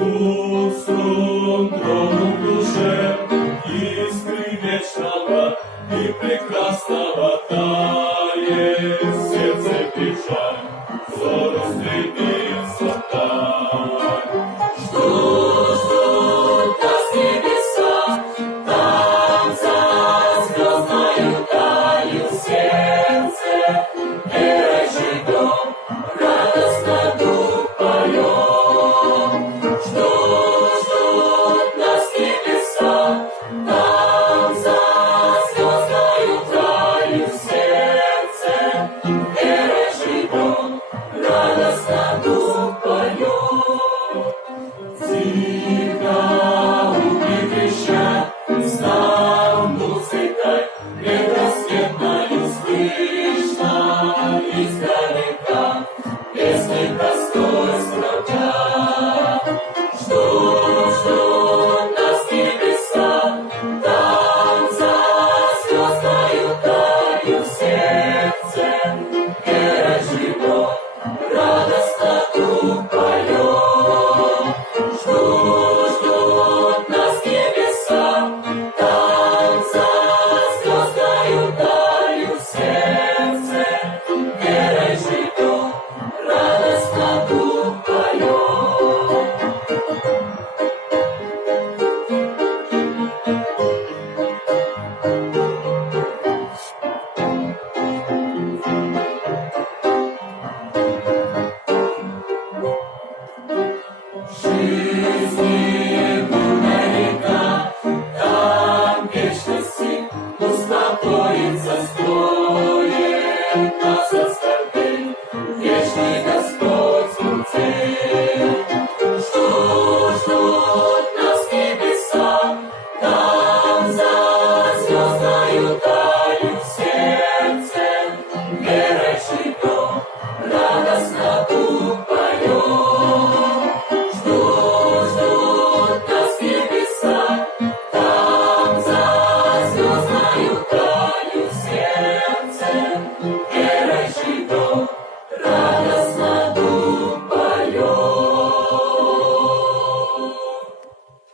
Звук струн тронул в душе, искры вечного и прекрасного тает сердце печаль, взор устремился вдаль. Ждут нас небеса, там за звездною далью сердце верой живем, радостно дух поем. Ждут нас небеса, там за звездною далью сердце верой живем, радостно дух поем. Тихо угли трещат, став музыкой предрассветною слышно издалека песни простой строкат. Ждут нас небеса, там за звездною далью сердце верой живет, радостно дух поет. Ждут нас небеса, там за звездною далью сердце верой живет, радостно дух поет. Жизнь